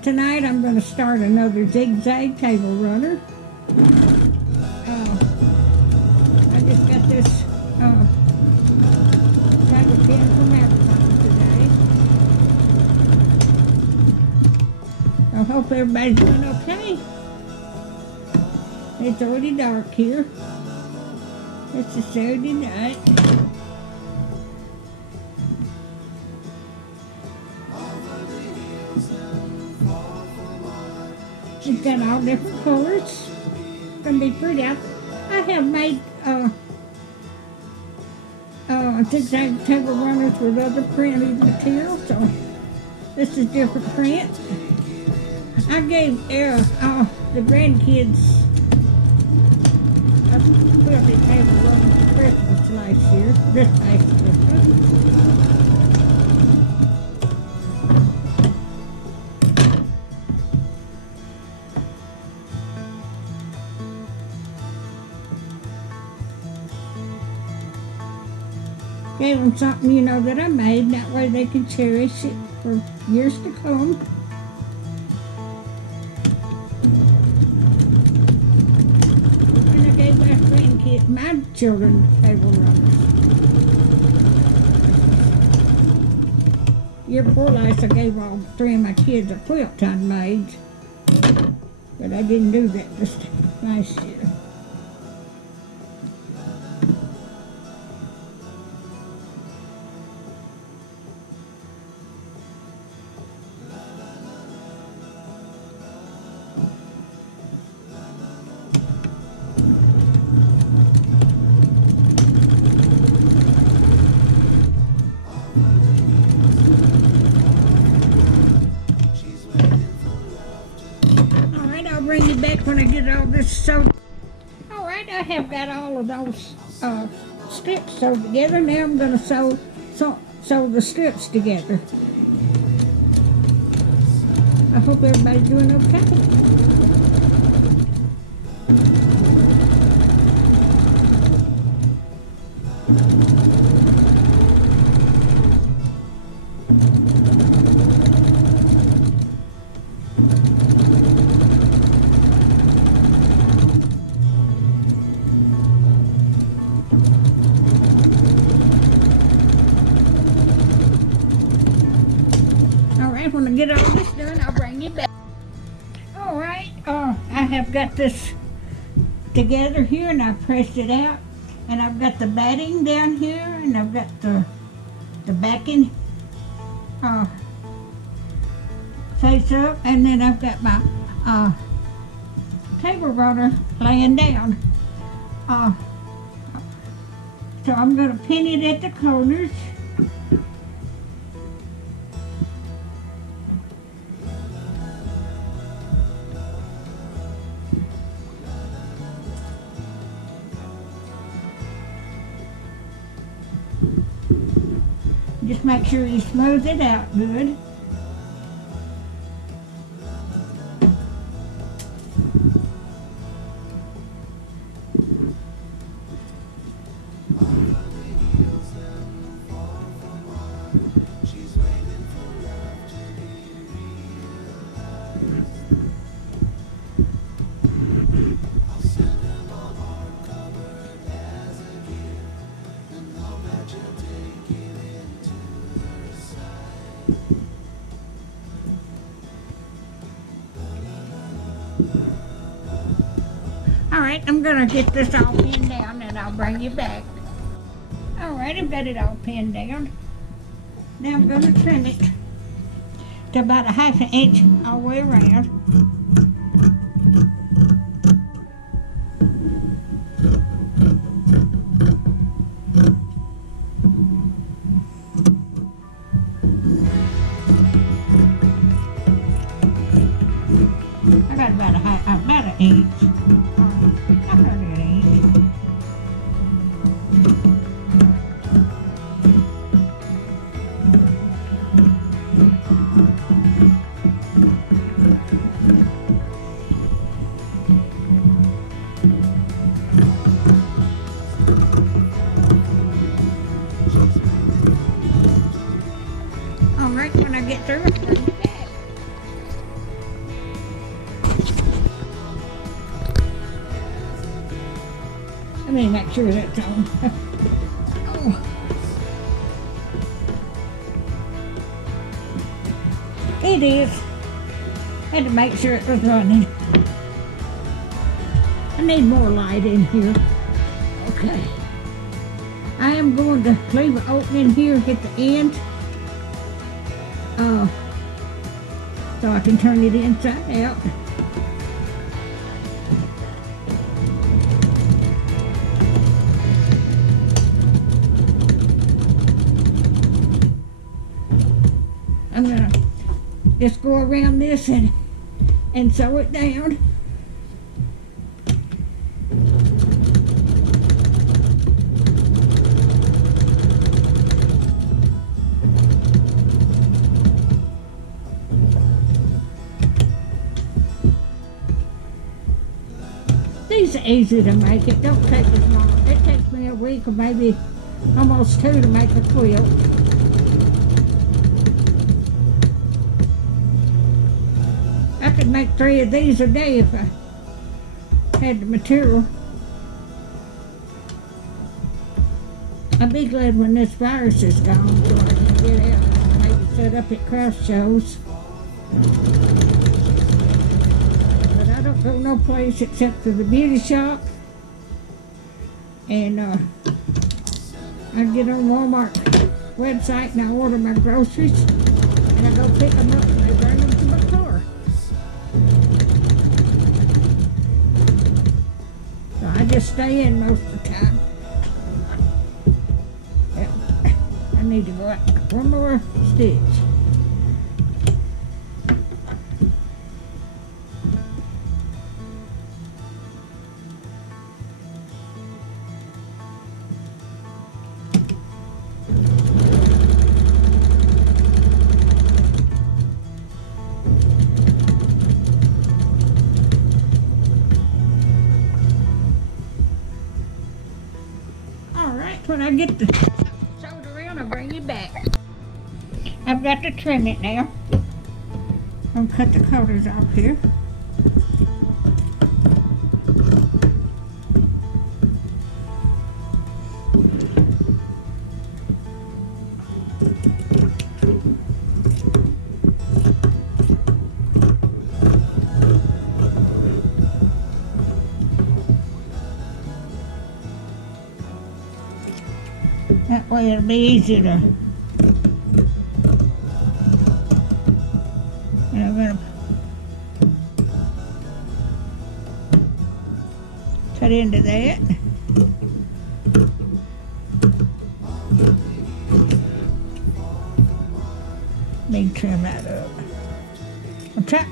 right, tonight I'm going to start another zigzag table runner. I just got this table pin from Amazon today. I hope everybody's doing okay. It's already dark here. It's a Saturday night. It's got all different colors. It's gonna be pretty. I have made zigzag table runners with other printed material, so this is different print. I gave the grandkids a quilted table runner for Christmas last year, this past Christmas. Gave them something, you know, that I made. That way they can cherish it for years to come. And I gave my children table runners. Year before last, I gave all three of my kids a quilt I'd made. But I didn't do that this last year. Bring you back when I get all this sewed. All right, I have got all of those strips sewed together. Now I'm going to sew the strips together. I hope everybody's doing okay. When I get all this done, I'll bring you back. All right, I have got this together here, and I pressed it out, and I've got the batting down here, and I've got the backing face up, and then I've got my table runner laying down. So I'm going to pin it at the corners. Just make sure you smooth it out good. Alright, I'm going to get this all pinned down and I'll bring you back. Alright, I've got it all pinned down. Now I'm going to trim it to about a half an inch all the way around. I got about an inch. Alright, when I get through, I'll bring you back. Let me make sure that's on. Oh. It is. Had to make sure it was running. I need more light in here. Okay. I am going to leave an opening here at the end. So I can turn it inside out. I'm gonna just go around this and sew it down. These are easy to make. It don't take as long. It takes me a week or maybe almost 2 to make a quilt. I could make 3 of these a day if I had the material. I'll be glad when this virus is gone so I can get out and maybe set up at craft shows. But I don't go no place except for the beauty shop. And I get on Walmart website and I order my groceries and I go pick them up and they bring them to my car. So I just stay in most of the time. Well, I need to go out one more stitch. When I get the sewed around, I'll bring you back. I've got to trim it now. I'm gonna cut the corners off here. That way it'll be easier to. And I'm gonna cut into that. Let me trim that up. I'm trying.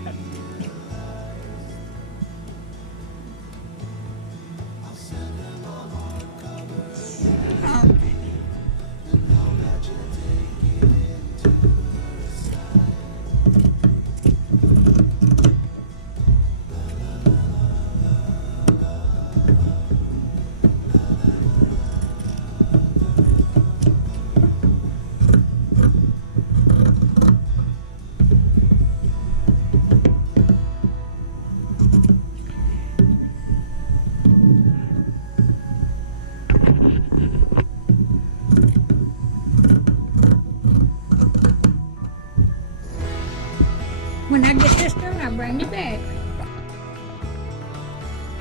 When I get this done, I'll bring you back.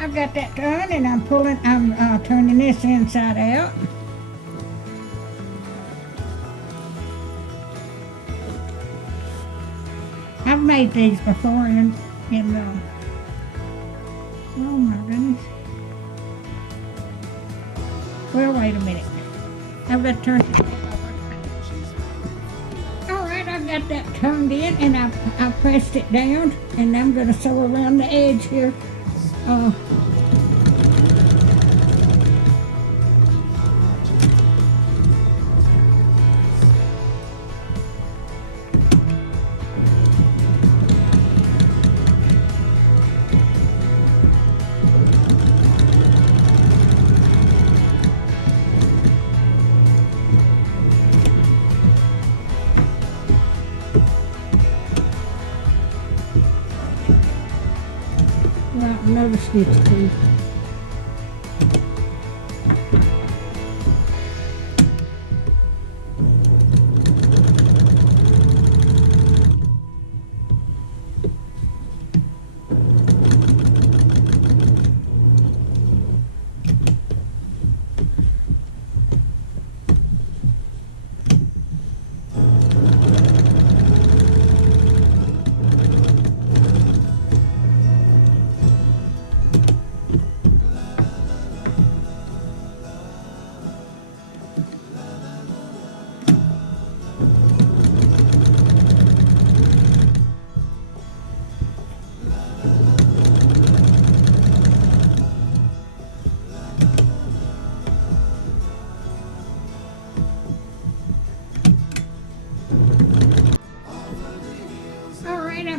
I've got that done and I'm turning this inside out. I've made these before oh my goodness. Well, wait a minute. I've got to turn it back over. I've got that turned in and I pressed it down and I'm going to sew around the edge here. Another stitch too.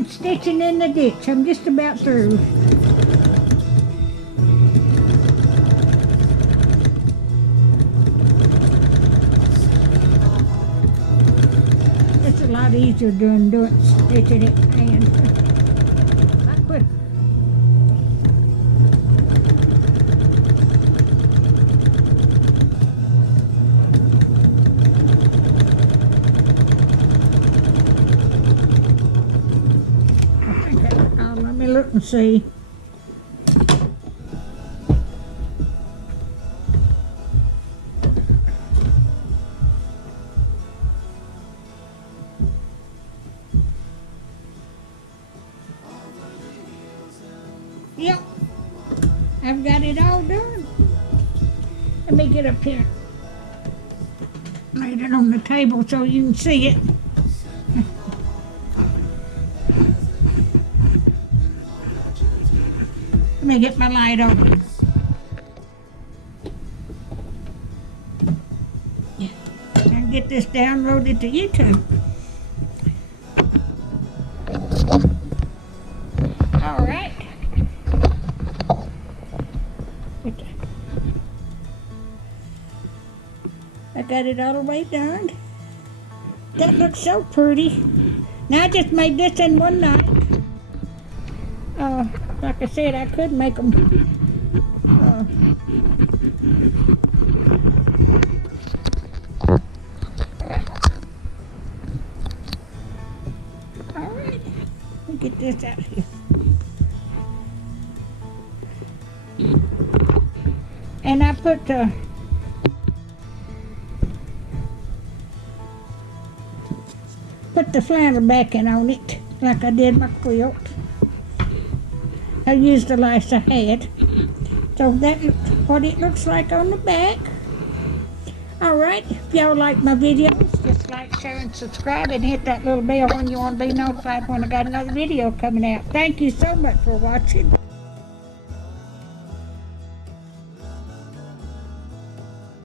stitching in the ditch. I'm just about through. It's a lot easier doing stitching it hand. I quit. Let me look and see. Yep, I've got it all done. Let me get up here. Laid it on the table so you can see it. Let me get my light on. Yeah, and get this downloaded to YouTube. All right. I got it all the way done. That looks so pretty. Now I just made this in one night. Like I said, I could make them. All right, let me get this out here. And I put the flannel backing on it, like I did my quilt. I used the last I had. So that's what it looks like on the back. Alright, if y'all like my videos, just like, share, and subscribe, and hit that little bell when you want to be notified when I got another video coming out. Thank you so much for watching.